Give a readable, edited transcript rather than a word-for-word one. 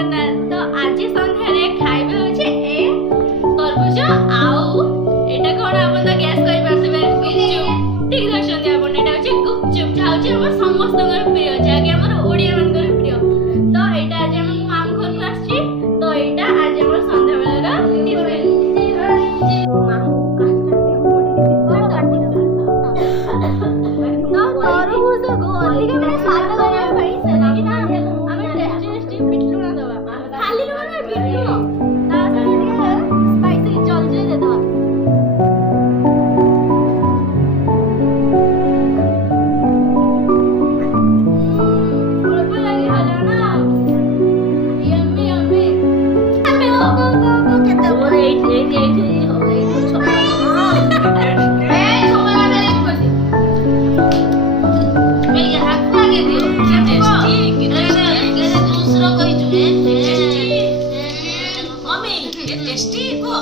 जगन्नाथ। तो आज संध्यारे खाइबे होचे ए तरबुज आउ एटा कोन आपन तो गैस करि परथिबे गुपचुप। ठीक दर्शन आपन एटा होचे गुपचुप खाउचे हमर समस्तकर प्रिय जाके हमर ओडिया मनकर प्रिय। तो एटा आज हम माम घर को आछि तो एटा आज हमर संध्या बेला टिफिन टेस्टी को